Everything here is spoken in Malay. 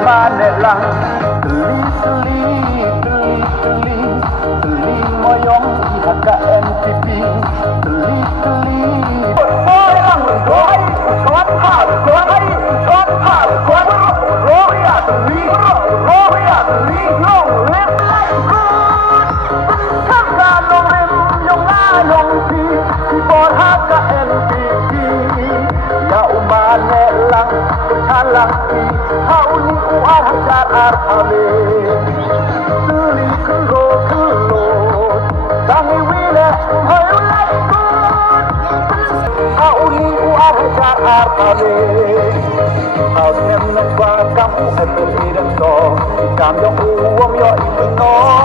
manelang teli moyong iha ka MTV teli boy lang boy shot hal boy shot hal boy roya teli long live like good saka long rim yung anong si bol ha ka MTV ya umane lang bercalang hau ni uar hajar arpame tuli kelo tangi wila hayu like good hau ni uar hajar arpame hau nem nak ba kamu ebelir so ikam yo uom yo ipenor